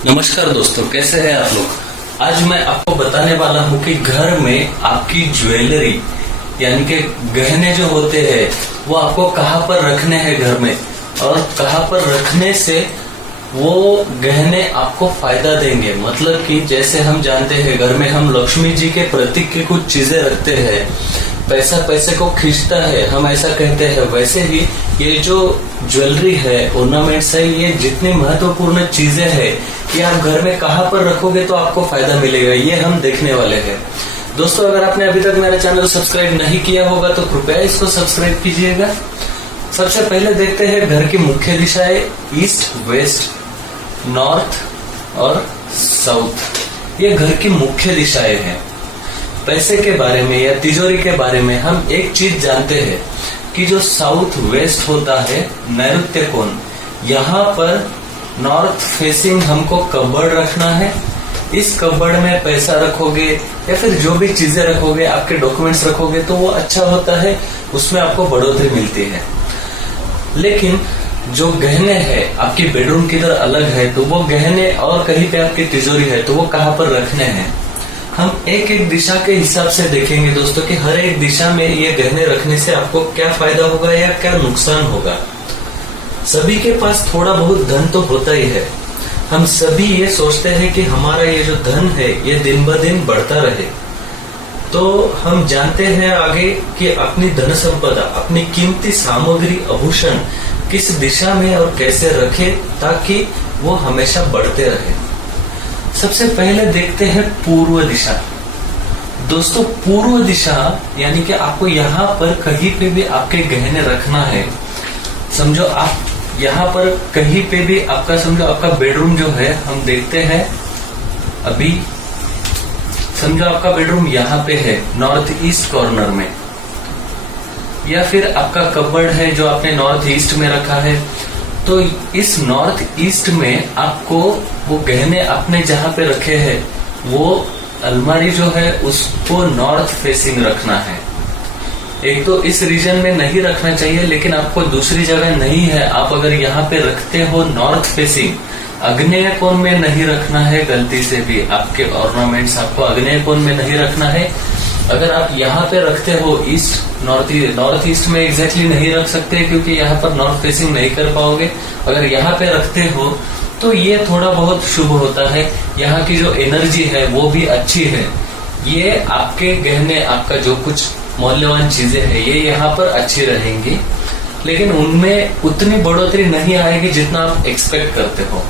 नमस्कार दोस्तों, कैसे हैं आप लोग। आज मैं आपको बताने वाला हूं कि घर में आपकी ज्वेलरी यानी कि गहने जो होते हैं वो आपको कहां पर रखने हैं घर में, और कहां पर रखने से वो गहने आपको फायदा देंगे। मतलब कि जैसे हम जानते हैं घर में हम लक्ष्मी जी के प्रतीक की कुछ चीजें रखते हैं, पैसा पैसे को खींचता है, हम ऐसा कहते हैं। वैसे ही ये जो ज्वेलरी है, ऑर्नामेंट्स है, ये जितनी महत्वपूर्ण चीजें हैं कि आप घर में कहां पर रखोगे तो आपको फायदा मिलेगा, ये हम देखने वाले हैं। दोस्तों, अगर आपने अभी तक मेरा चैनल सब्सक्राइब नहीं किया होगा तो कृपया इसको सब्सक्राइब कीजिएगा। सबसे पहले देखते हैं घर की मुख्य दिशाएं, ईस्ट, वेस्ट, नॉर्थ और साउथ। ये घर की मुख्य दिशाएं हैं। पैसे के बारे में या तिजोरी के बारे में हम एक चीज जानते हैं कि जो साउथ वेस्ट होता है, नैऋत्य कोण, यहाँ पर नॉर्थ फेसिंग हमको कबर्ड रखना है। इस कबर्ड में पैसा रखोगे या फिर जो भी चीजें रखोगे, आपके डॉक्यूमेंट्स रखोगे तो वो अच्छा होता है, उसमें आपको बढ़ोतरी मिलती है। लेकिन जो गहने हैं आपकी बेडरूम की तरह अलग है, तो वो गहने और कहीं पे आपकी तिजोरी है तो वो कहाँ पर रखने हैं, हम एक एक दिशा के हिसाब से देखेंगे दोस्तों कि हर एक दिशा में ये गहने रखने से आपको क्या फायदा होगा या क्या नुकसान होगा। सभी के पास थोड़ा बहुत धन तो होता ही है। हम सभी ये सोचते हैं कि हमारा ये जो धन है ये दिन ब दिन बढ़ता रहे। तो हम जानते हैं आगे कि अपनी धन संपदा, अपनी कीमती सामग्री, आभूषण किस दिशा में और कैसे रखे ताकि वो हमेशा बढ़ते रहे। सबसे पहले देखते हैं पूर्व दिशा। दोस्तों, पूर्व दिशा यानी कि आपको यहाँ पर कहीं पे भी आपके गहने रखना है। समझो आप यहाँ पर कहीं पे भी आपका, समझो आपका बेडरूम जो है, हम देखते हैं अभी, समझो आपका बेडरूम यहाँ पे है नॉर्थ ईस्ट कॉर्नर में, या फिर आपका कबर्ड है जो आपने नॉर्थ ईस्ट में रखा है। तो इस नॉर्थ ईस्ट में आपको वो गहने आपने जहां पे रखे हैं वो अलमारी जो है उसको नॉर्थ फेसिंग रखना है। एक तो इस रीजन में नहीं रखना चाहिए, लेकिन आपको दूसरी जगह नहीं है, आप अगर यहाँ पे रखते हो नॉर्थ फेसिंग, आग्नेय कोण में नहीं रखना है गलती से भी। आपके ऑर्नामेंट्स आपको आग्नेय कोण में नहीं रखना है। अगर आप यहाँ पे रखते हो ईस्ट, नॉर्थ ईस्ट में एग्जैक्टली नहीं रख सकते क्योंकि यहाँ पर नॉर्थ फेसिंग नहीं कर पाओगे। अगर यहाँ पे रखते हो तो ये थोड़ा बहुत शुभ होता है, यहाँ की जो एनर्जी है वो भी अच्छी है। ये आपके गहने, आपका जो कुछ मूल्यवान चीजें हैं ये यहाँ पर अच्छी रहेंगी, लेकिन उनमें उतनी बढ़ोतरी नहीं आएगी जितना आप एक्सपेक्ट करते हो।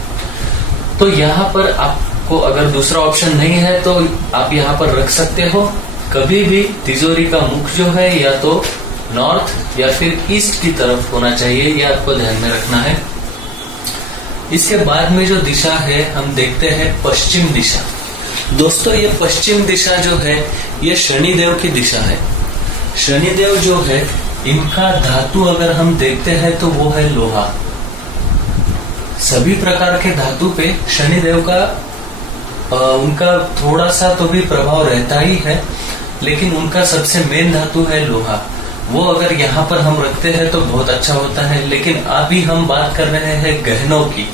तो यहाँ पर आपको अगर दूसरा ऑप्शन नहीं है तो आप यहाँ पर रख सकते हो। कभी भी तिजोरी का मुख जो है या तो नॉर्थ या फिर ईस्ट की तरफ होना चाहिए, ये आपको ध्यान में रखना है। इसके बाद में जो दिशा है हम देखते हैं पश्चिम दिशा। दोस्तों, ये पश्चिम दिशा जो है ये शनिदेव की दिशा है। शनिदेव जो है, इनका धातु अगर हम देखते हैं तो वो है लोहा। सभी प्रकार के धातु पे शनिदेव का उनका थोड़ा सा तो भी प्रभाव रहता ही है, लेकिन उनका सबसे मेन धातु है लोहा। वो अगर यहाँ पर हम रखते हैं तो बहुत अच्छा होता है। लेकिन अभी हम बात कर रहे हैं गहनों की,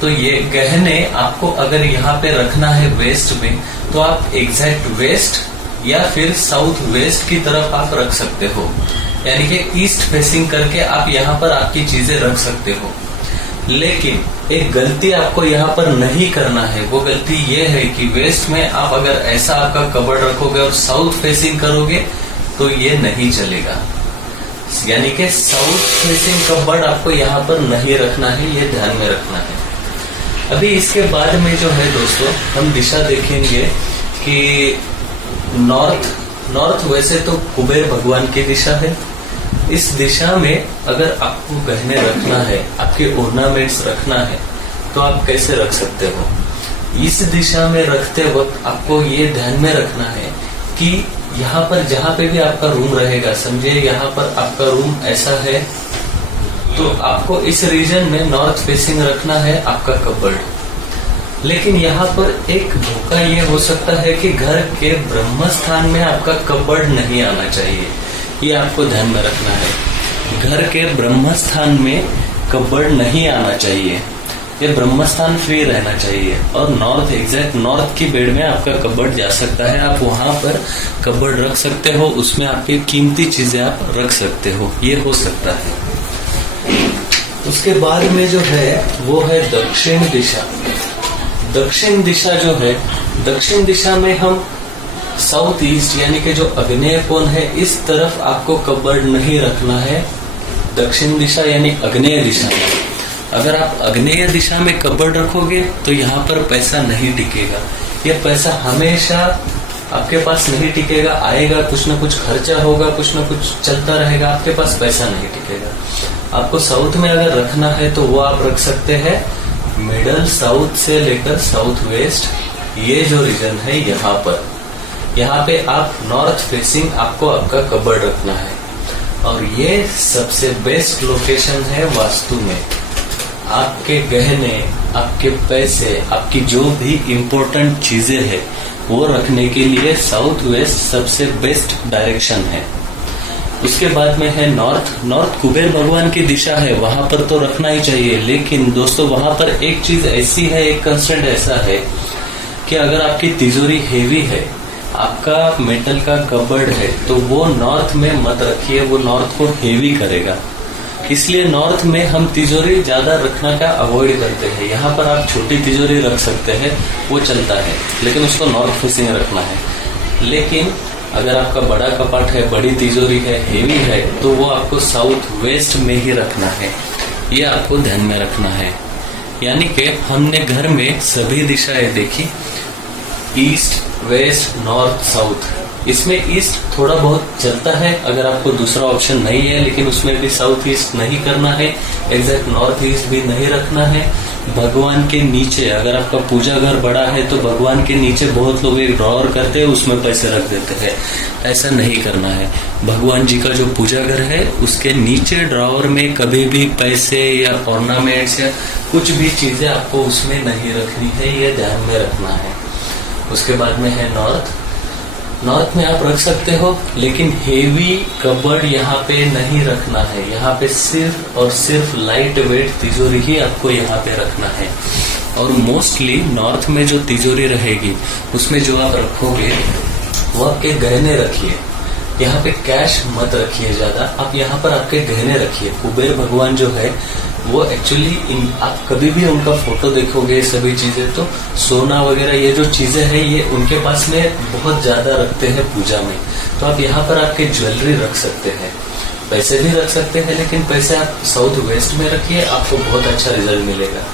तो ये गहने आपको अगर यहाँ पे रखना है वेस्ट में, तो आप एग्जैक्ट वेस्ट या फिर साउथ वेस्ट की तरफ आप रख सकते हो, यानी कि ईस्ट फेसिंग करके आप यहाँ पर आपकी चीजें रख सकते हो। लेकिन एक गलती आपको यहाँ पर नहीं करना है। वो गलती ये है कि वेस्ट में आप अगर ऐसा आपका कबर्ड रखोगे और साउथ फेसिंग करोगे तो ये नहीं चलेगा। यानी कि साउथ फेसिंग कबर्ड आपको यहाँ पर नहीं रखना है, ये ध्यान में रखना है। अभी इसके बाद में जो है दोस्तों, हम दिशा देखेंगे कि नॉर्थ वैसे तो कुबेर भगवान की दिशा है। इस दिशा में अगर आपको गहने रखना है, आपके ऑर्नामेंट्स रखना है, तो आप कैसे रख सकते हो। इस दिशा में रखते वक्त आपको ये ध्यान में रखना है कि यहाँ पर जहाँ पे भी आपका रूम रहेगा, समझिए यहाँ पर आपका रूम ऐसा है, तो आपको इस रीजन में नॉर्थ फेसिंग रखना है आपका कबर्ड। लेकिन यहाँ पर एक धोखा ये हो सकता है कि घर के ब्रह्म स्थान में आपका कबर्ड नहीं आना चाहिए, ये आपको ध्यान में रखना है। घर के ब्रह्म स्थान में कबर्ड नहीं आना चाहिए। ये ब्रह्मस्थान फ्री रहना चाहिए। और नॉर्थ, एग्जैक्ट नॉर्थ की बेड में आपका कबर्ड जा सकता है, आप वहां पर कबर्ड रख सकते हो, उसमें आपकी कीमती चीजें आप रख सकते हो, ये हो सकता है। उसके बाद में जो है वो है दक्षिण दिशा। दक्षिण दिशा जो है, दक्षिण दिशा में हम साउथ ईस्ट यानी कि जो आग्नेय कोण है इस तरफ आपको कबर्ड नहीं रखना है। दक्षिण दिशा यानी आग्नेय दिशा में अगर आप आग्नेय दिशा में कबर्ड रखोगे तो यहाँ पर पैसा नहीं टिकेगा। ये पैसा हमेशा आपके पास नहीं टिकेगा, आएगा कुछ ना कुछ खर्चा होगा, कुछ ना कुछ चलता रहेगा, आपके पास पैसा नहीं टिकेगा। आपको साउथ में अगर रखना है तो वो आप रख सकते हैं मिडल साउथ से लेकर साउथ वेस्ट, ये जो रीजन है यहाँ पे आप नॉर्थ फेसिंग आपको आपका कबर्ड रखना है। और ये सबसे बेस्ट लोकेशन है वास्तु में। आपके गहने, आपके पैसे, आपकी जो भी इम्पोर्टेंट चीजें हैं वो रखने के लिए साउथ वेस्ट सबसे बेस्ट डायरेक्शन है। उसके बाद में है नॉर्थ। नॉर्थ कुबेर भगवान की दिशा है, वहां पर तो रखना ही चाहिए। लेकिन दोस्तों वहां पर एक चीज ऐसी है, एक कंस्ट्रेंट ऐसा है कि अगर आपकी तिजोरी हेवी है, आपका मेटल का कबर्ड है, तो वो नॉर्थ में मत रखिए, वो नॉर्थ को हेवी करेगा। इसलिए नॉर्थ में हम तिजोरी ज्यादा रखना का अवॉइड करते हैं। यहाँ पर आप छोटी तिजोरी रख सकते हैं, वो चलता है, लेकिन उसको नॉर्थ फेसिंग रखना है। लेकिन अगर आपका बड़ा कपाट है, बड़ी तिजोरी है, हेवी है, तो वो आपको साउथ वेस्ट में ही रखना है, ये आपको ध्यान में रखना है। यानी कि हमने घर में सभी दिशाएं देखी, ईस्ट, वेस्ट, नॉर्थ, साउथ। इसमें ईस्ट थोड़ा बहुत चलता है अगर आपको दूसरा ऑप्शन नहीं है, लेकिन उसमें भी साउथ ईस्ट नहीं करना है, एग्जैक्ट नॉर्थ ईस्ट भी नहीं रखना है। भगवान के नीचे, अगर आपका पूजा घर बड़ा है तो भगवान के नीचे बहुत लोग एक ड्रॉअर करते हैं, उसमें पैसे रख देते हैं, ऐसा नहीं करना है। भगवान जी का जो पूजा घर है उसके नीचे ड्रॉअर में कभी भी पैसे या ऑर्नामेंट्स या कुछ भी चीजें आपको उसमें नहीं रखनी है, ये ध्यान में रखना है। उसके बाद में है नॉर्थ। नॉर्थ में आप रख सकते हो, लेकिन हेवी कबर्ड यहाँ पे नहीं रखना है। यहाँ पे सिर्फ और सिर्फ लाइट वेट तिजोरी ही आपको यहाँ पे रखना है। और मोस्टली नॉर्थ में जो तिजोरी रहेगी उसमें जो आप रखोगे वो आपके गहने रखिए। यहाँ पे कैश मत रखिए ज्यादा, आप यहाँ पर आपके गहने रखिए। कुबेर भगवान जो है वो एक्चुअली आप कभी भी उनका फोटो देखोगे, सभी चीजें, तो सोना वगैरह ये जो चीजें हैं ये उनके पास में बहुत ज्यादा रखते हैं पूजा में। तो आप यहाँ पर आपके ज्वेलरी रख सकते हैं, पैसे भी रख सकते हैं, लेकिन पैसे आप साउथ वेस्ट में रखिए, आपको बहुत अच्छा रिजल्ट मिलेगा।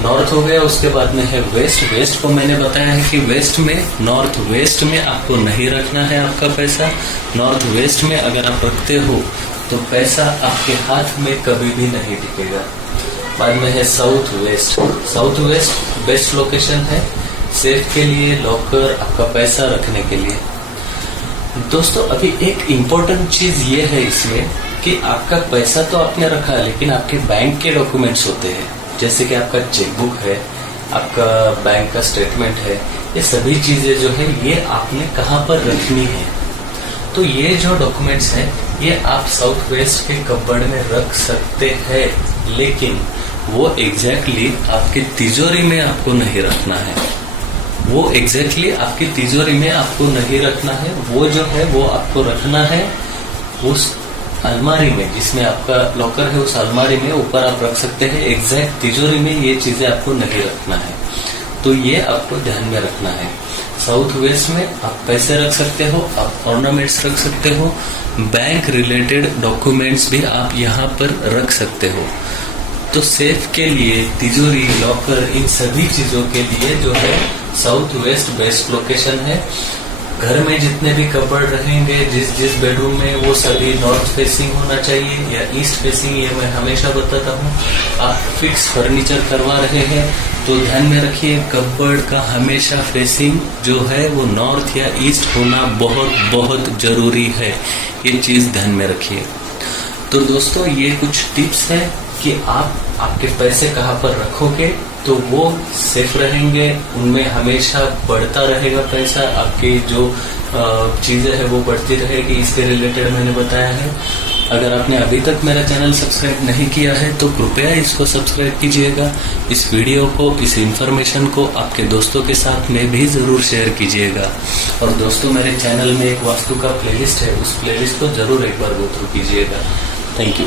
नॉर्थ हो गया। उसके बाद में है वेस्ट। वेस्ट को मैंने बताया है कि वेस्ट में, नॉर्थ वेस्ट में आपको नहीं रखना है आपका पैसा। नॉर्थ वेस्ट में अगर आप रखते हो तो पैसा आपके हाथ में कभी भी नहीं टिकेगा। बाद में है south west. South west best location है सेफ के लिए, लॉकर, आपका पैसा रखने के लिए। दोस्तों अभी एक इम्पोर्टेंट चीज ये है इसमें कि आपका पैसा तो आपने रखा, लेकिन आपके बैंक के डॉक्यूमेंट्स होते हैं, जैसे कि आपका चेकबुक है, आपका बैंक का स्टेटमेंट है, ये सभी चीजें जो है ये आपने कहाँ पर रखनी है। तो ये जो डॉक्यूमेंट्स हैं ये आप साउथ वेस्ट के कबर्ड में रख सकते हैं, लेकिन वो एग्जैक्टली आपकी तिजोरी में आपको नहीं रखना है। वो एग्जैक्टली आपकी तिजोरी में आपको नहीं रखना है। वो जो है वो आपको रखना है उस अलमारी में, जिसमें आपका लॉकर है, उस अलमारी में ऊपर आप रख सकते हैं। एग्जैक्ट तिजोरी में ये चीजें आपको नहीं रखना है, तो ये आपको ध्यान में रखना है। साउथ वेस्ट में आप पैसे रख सकते हो, आप ऑर्नामेंट्स रख सकते हो, बैंक रिलेटेड डॉक्यूमेंट्स भी आप यहाँ पर रख सकते हो। तो सेफ के लिए तिजोरी, लॉकर, इन सभी चीजों के लिए जो है साउथ वेस्ट बेस्ट लोकेशन है। घर में जितने भी कबर्ड रहेंगे, जिस बेडरूम में, वो सभी नॉर्थ फेसिंग होना चाहिए या ईस्ट फेसिंग, ये मैं हमेशा बताता हूँ। आप फिक्स फर्नीचर करवा रहे हैं तो ध्यान में रखिए कबर्ड का हमेशा फेसिंग जो है वो नॉर्थ या ईस्ट होना बहुत बहुत जरूरी है, ये चीज ध्यान में रखिए। तो दोस्तों ये कुछ टिप्स है कि आप आपके पैसे कहाँ पर रखोगे तो वो सेफ रहेंगे, उनमें हमेशा बढ़ता रहेगा पैसा, आपकी जो चीजें है वो बढ़ती रहेगी। इसके रिलेटेड मैंने बताया है। अगर आपने अभी तक मेरा चैनल सब्सक्राइब नहीं किया है तो कृपया इसको सब्सक्राइब कीजिएगा। इस वीडियो को, इस इंफॉर्मेशन को आपके दोस्तों के साथ में भी जरूर शेयर कीजिएगा। और दोस्तों, मेरे चैनल में एक वास्तु का प्लेलिस्ट है, उस प्लेलिस्ट को जरूर एक बार गो थ्रू कीजिएगा। Thank you.